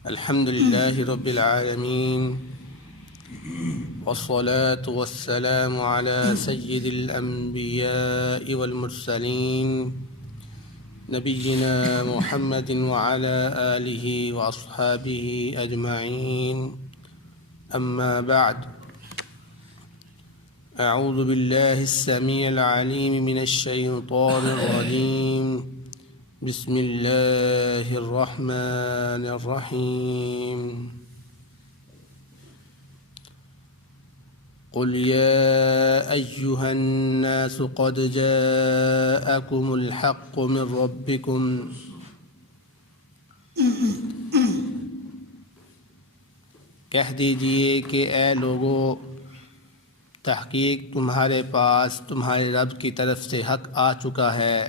الحمد لله رب العالمين والصلاة والسلام على سيد الأنبياء والمرسلين نبينا محمد وعلى آله وأصحابه أجمعين. أما بعد، أعوذ بالله السميع العليم من الشيطان الرجيم. بسم الله الرحمن الرحيم. قل يا أيها الناس قد جاءكم الحق من ربكم کہہ دیجئے کہ اے لوگو، تحقیق تمہارے پاس تمہارے رب کی طرف سے حق آ چکا ہے.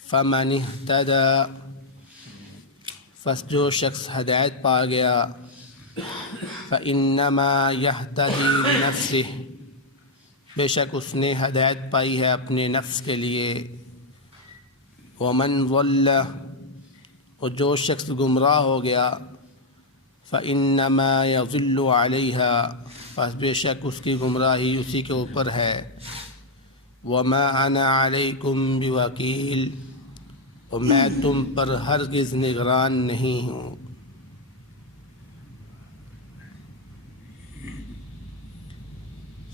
فمن اہتدی، پس جو شخص ہدایت پا گیا، فإنما يهتدي لنفسه، بے شک اس نے ہدایت پائی ہے اپنے نفس کے لیے. ومن ضل، اور جو شخص گمراہ ہو گیا، فإنما يضل عليها، پس بے شک اس کی گمراہی اسی کے اوپر ہے. وما انا علیکم بوکیل، اور میں تم پر ہرگز نگران نہیں ہوں.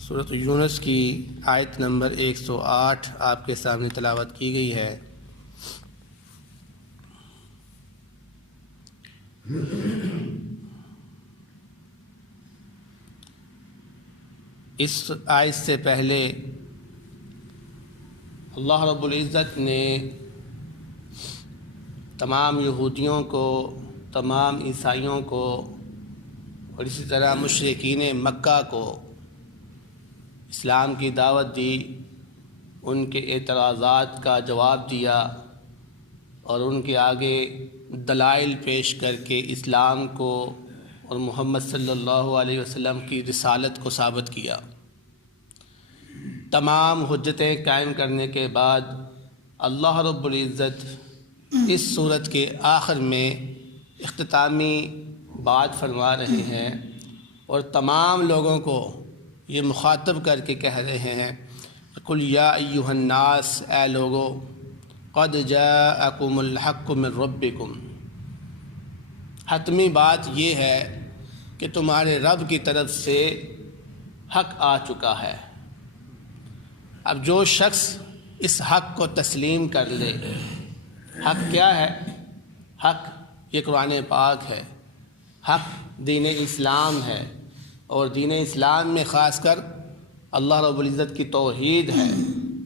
سورۃ یونس کی آیت نمبر 108 آپ کے سامنے تلاوت کی گئی ہے. اس آیت سے پہلے اللہ رب العزت نے تمام یہودیوں کو، تمام عیسائیوں کو اور اسی طرح مشرکین مکہ کو اسلام کی دعوت دی، ان کے اعتراضات کا جواب دیا اور ان کے آگے دلائل پیش کر کے اسلام کو اور محمد صلی اللہ علیہ وسلم کی رسالت کو ثابت کیا. تمام حجتیں قائم کرنے کے بعد اللہ رب العزت اس صورت کے آخر میں اختتامی بات فرما رہے ہیں اور تمام لوگوں کو یہ مخاطب کر کے کہہ رہے ہیں، قل یا ایھا الناس، اے لوگو، قد جاءکم الحق من ربکم، حتمی بات یہ ہے کہ تمہارے رب کی طرف سے حق آ چکا ہے. اب جو شخص اس حق کو تسلیم کر لے، حق کیا ہے؟ حق یہ قرآن پاک ہے، حق دین اسلام ہے، اور دین اسلام میں خاص کر اللہ رب العزت کی توحید ہے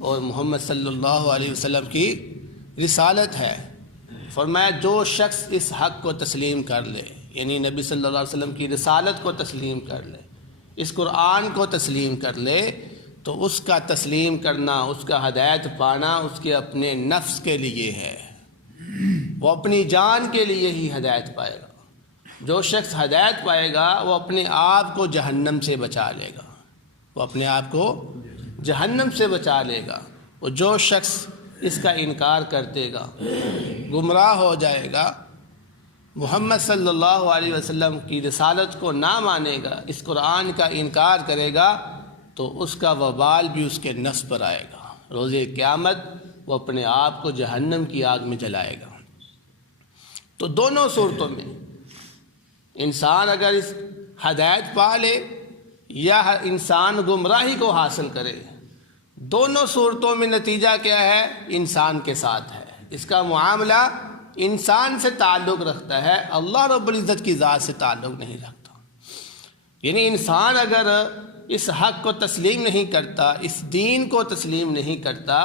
اور محمد صلی اللہ علیہ وسلم کی رسالت ہے. فرمایا جو شخص اس حق کو تسلیم کر لے، یعنی نبی صلی اللہ علیہ وسلم کی رسالت کو تسلیم کر لے، اس قرآن کو تسلیم کر لے، تو اس کا تسلیم کرنا، اس کا ہدایت پانا اس کے اپنے نفس کے لیے ہے. وہ اپنی جان کے لیے ہی ہدایت پائے گا. جو شخص ہدایت پائے گا وہ اپنے آپ کو جہنم سے بچا لے گا، وہ اپنے آپ کو جہنم سے بچا لے گا. اور جو شخص اس کا انکار کر دے گا، گمراہ ہو جائے گا، محمد صلی اللہ علیہ وسلم کی رسالت کو نہ مانے گا، اس قرآن کا انکار کرے گا، تو اس کا وبال بھی اس کے نفس پر آئے گا. روز قیامت وہ اپنے آپ کو جہنم کی آگ میں جلائے گا. تو دونوں صورتوں میں انسان اگر اس ہدایت پا لے یا انسان گمراہی کو حاصل کرے، دونوں صورتوں میں نتیجہ کیا ہے؟ انسان کے ساتھ ہے. اس کا معاملہ انسان سے تعلق رکھتا ہے، اللہ رب العزت کی ذات سے تعلق نہیں رکھتا. یعنی انسان اگر اس حق کو تسلیم نہیں کرتا، اس دین کو تسلیم نہیں کرتا،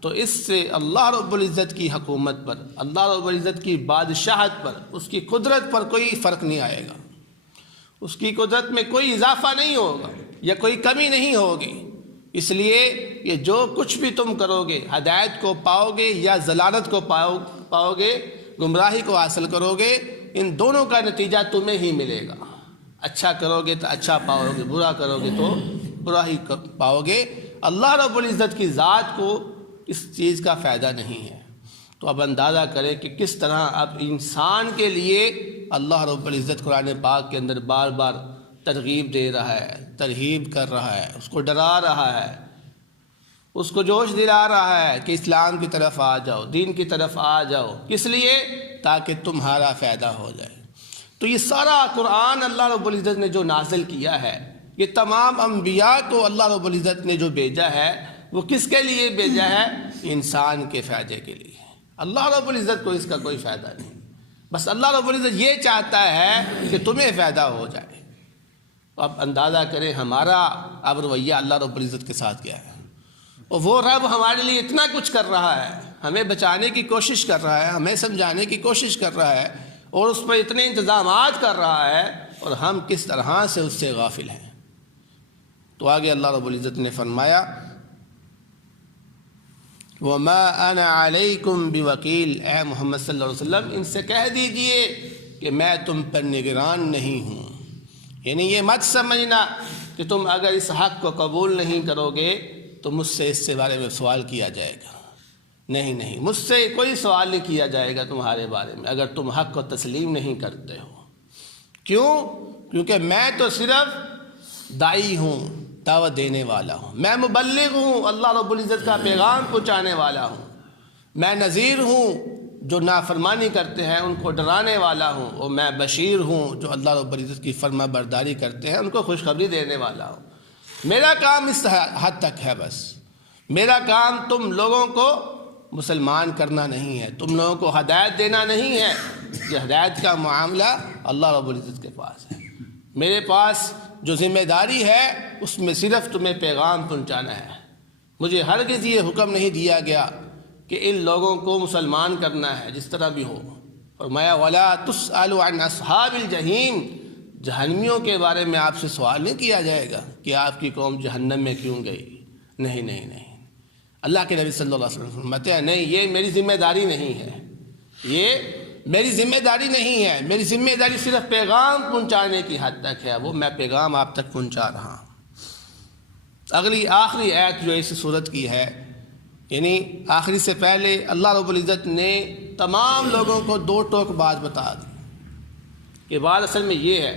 تو اس سے اللہ رب العزت کی حکومت پر، اللہ رب العزت کی بادشاہت پر، اس کی قدرت پر کوئی فرق نہیں آئے گا. اس کی قدرت میں کوئی اضافہ نہیں ہوگا یا کوئی کمی نہیں ہوگی. اس لیے یہ جو کچھ بھی تم کرو گے، ہدایت کو پاؤ گے یا ضلالت کو پاؤ گے، گمراہی کو حاصل کرو گے، ان دونوں کا نتیجہ تمہیں ہی ملے گا. اچھا کرو گے تو اچھا پاؤ گے، برا کرو گے تو برا ہی پاؤ گے. اللہ رب العزت کی ذات کو اس چیز کا فائدہ نہیں ہے. تو اب اندازہ کریں کہ کس طرح اب انسان کے لیے اللہ رب العزت قرآن پاک کے اندر بار بار ترغیب دے رہا ہے، ترغیب کر رہا ہے، اس کو ڈرا رہا ہے، اس کو جوش دلا رہا ہے کہ اسلام کی طرف آ جاؤ، دین کی طرف آ جاؤ۔ کس لیے؟ تاکہ تمہارا فائدہ ہو جائے۔ تو یہ سارا قرآن اللہ رب العزت نے جو نازل کیا ہے، یہ تمام انبیاء کو اللہ رب العزت نے جو بھیجا ہے، وہ کس کے لیے بھیجا ہے؟ انسان کے فائدے کے لیے۔ اللہ رب العزت کو اس کا کوئی فائدہ نہیں، بس اللہ رب العزت یہ چاہتا ہے کہ تمہیں فائدہ ہو جائے۔ تو اب اندازہ کریں ہمارا اب رویہ اللہ رب العزت کے ساتھ کیا ہے، اور وہ رب ہمارے لیے اتنا کچھ کر رہا ہے، ہمیں بچانے کی کوشش کر رہا ہے، ہمیں سمجھانے کی کوشش کر رہا ہے، اور اس پر اتنے انتظامات کر رہا ہے، اور ہم کس طرح سے اس سے غافل ہیں۔ تو آگے اللہ رب العزت نے فرمایا وَمَا أَنَا عَلَيْكُمْ بِوَكِيلٍ، اے محمد صلی اللہ علیہ وسلم ان سے کہہ دیجئے کہ میں تم پر نگران نہیں ہوں۔ یعنی یہ مت سمجھنا کہ تم اگر اس حق کو قبول نہیں کرو گے تو مجھ سے اس سے بارے میں سوال کیا جائے گا۔ نہیں، مجھ سے کوئی سوال نہیں کیا جائے گا تمہارے بارے میں اگر تم حق کو تسلیم نہیں کرتے ہو۔ کیوں؟ کیونکہ میں تو صرف داعی ہوں، دعوت دینے والا ہوں، میں مبلغ ہوں، اللہ رب العزت کا پیغام پہنچانے والا ہوں، میں نذیر ہوں، جو نافرمانی کرتے ہیں ان کو ڈرانے والا ہوں، اور میں بشیر ہوں، جو اللہ رب العزت کی فرما برداری کرتے ہیں ان کو خوشخبری دینے والا ہوں۔ میرا کام اس حد تک ہے، بس میرا کام تم لوگوں کو مسلمان کرنا نہیں ہے، تم لوگوں کو ہدایت دینا نہیں ہے۔ یہ ہدایت کا معاملہ اللہ رب العزت کے پاس ہے، میرے پاس جو ذمہ داری ہے اس میں صرف تمہیں پیغام پہنچانا ہے۔ مجھے ہرگز یہ حکم نہیں دیا گیا کہ ان لوگوں کو مسلمان کرنا ہے جس طرح بھی ہو۔ فرمایا وَلَا تُسْأَلُ عَنْ أَصْحَابِ الْجَحِيمِ، جہنمیوں کے بارے میں آپ سے سوال نہیں کیا جائے گا کہ آپ کی قوم جہنم میں کیوں گئی۔ نہیں، اللہ کے نبی صلی اللہ علیہ وسلم فرماتے ہیں نہیں، یہ میری ذمہ داری نہیں ہے، یہ میری ذمہ داری نہیں ہے، میری ذمہ داری صرف پیغام پہنچانے کی حد تک ہے، وہ میں پیغام آپ تک پہنچا رہا ہوں۔ آخری آیت جو اس صورت کی ہے، یعنی آخری سے پہلے اللہ رب العزت نے تمام لوگوں کو دو ٹوک بات بتا دی کہ بات اصل میں یہ ہے،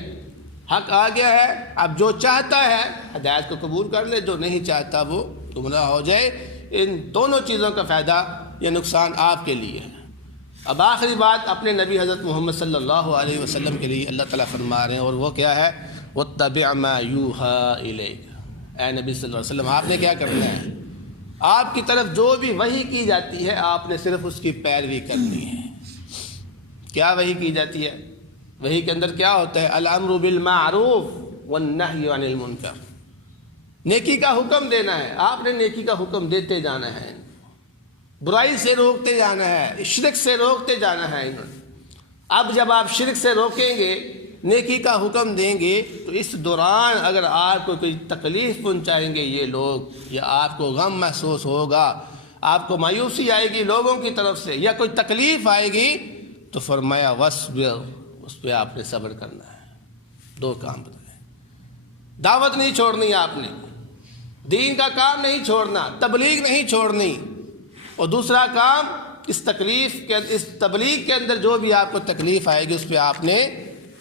حق آ گیا ہے، اب جو چاہتا ہے ہدایت کو قبول کر لے، جو نہیں چاہتا وہ گمراہ ہو جائے۔ ان دونوں چیزوں کا فائدہ یا نقصان آپ کے لیے ہے۔ اب آخری بات اپنے نبی حضرت محمد صلی اللہ علیہ وسلم کے لیے اللہ تعالیٰ فرما رہے ہیں، اور وہ کیا ہے؟ وَاتَّبِعْ مَا يُوحَىٰ إِلَيْكَ، اے نبی صلی اللہ علیہ وسلم آپ نے کیا کرنا ہے؟ آپ کی طرف جو بھی وحی کی جاتی ہے آپ نے صرف اس کی پیروی کرنی ہے۔ کیا وحی کی جاتی ہے؟ وحی کے اندر کیا ہوتا ہے؟ الامر بالمعروف والنہی عن المنکر، نیکی کا حکم دینا ہے، آپ نے نیکی کا حکم دیتے جانا ہے، برائی سے روکتے جانا ہے، شرک سے روکتے جانا ہے۔ اب جب آپ شرک سے روکیں گے، نیکی کا حکم دیں گے، تو اس دوران اگر آپ کو کوئی تکلیف پہنچائیں گے یہ لوگ، یا آپ کو غم محسوس ہوگا، آپ کو مایوسی آئے گی لوگوں کی طرف سے، یا کوئی تکلیف آئے گی، تو فرمایا وَاصْبِرْ، اس پہ آپ نے صبر کرنا ہے۔ دو کام بتائیں، دعوت نہیں چھوڑنی آپ نے، دین کا کام نہیں چھوڑنا، تبلیغ نہیں چھوڑنی، اور دوسرا کام اس تبلیغ کے اندر جو بھی آپ کو تکلیف آئے گی اس پہ آپ نے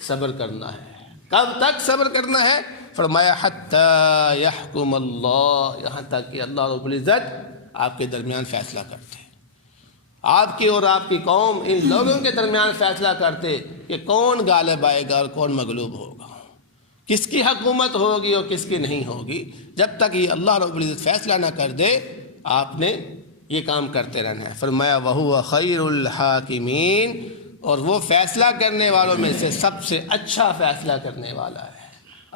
صبر کرنا ہے۔ کب تک صبر کرنا ہے؟ فرمایا حتی یحکم اللہ، یہاں تک کہ اللہ رب العزت آپ کے درمیان فیصلہ کرتے، آپ کی اور آپ کی قوم ان لوگوں کے درمیان فیصلہ کرتے کہ کون غالب آئے گا اور کون مغلوب ہوگا، کس کی حکومت ہوگی اور کس کی نہیں ہوگی۔ جب تک یہ اللہ رب العزت فیصلہ نہ کر دے آپ نے یہ کام کرتے رہنا ہے۔ فرمایا وَهُوَ خَيْرُ الْحَاكِمِينَ، اور وہ فیصلہ کرنے والوں میں سے سب سے اچھا فیصلہ کرنے والا ہے۔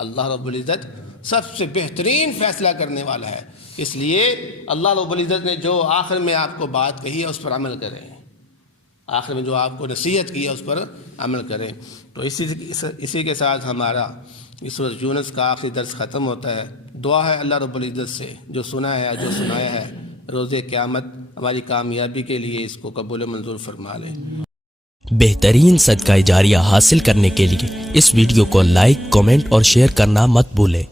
اللہ رب العزت سب سے بہترین فیصلہ کرنے والا ہے، اس لیے اللہ رب العزت نے جو آخر میں آپ کو بات کہی ہے اس پر عمل کریں، آخر میں جو آپ کو نصیحت کی ہے اس پر عمل کریں۔ تو اسی کے ساتھ ہمارا اس سورۃ یونس کا آخری درس ختم ہوتا ہے۔ دعا ہے اللہ رب العزت سے جو سنا ہے جو سنایا ہے روز قیامت ہماری کامیابی کے لیے اس کو قبول منظور فرما لے۔ بہترین صدقہ جاریہ حاصل کرنے کے لیے اس ویڈیو کو لائک، کمنٹ اور شیئر کرنا مت بھولیں۔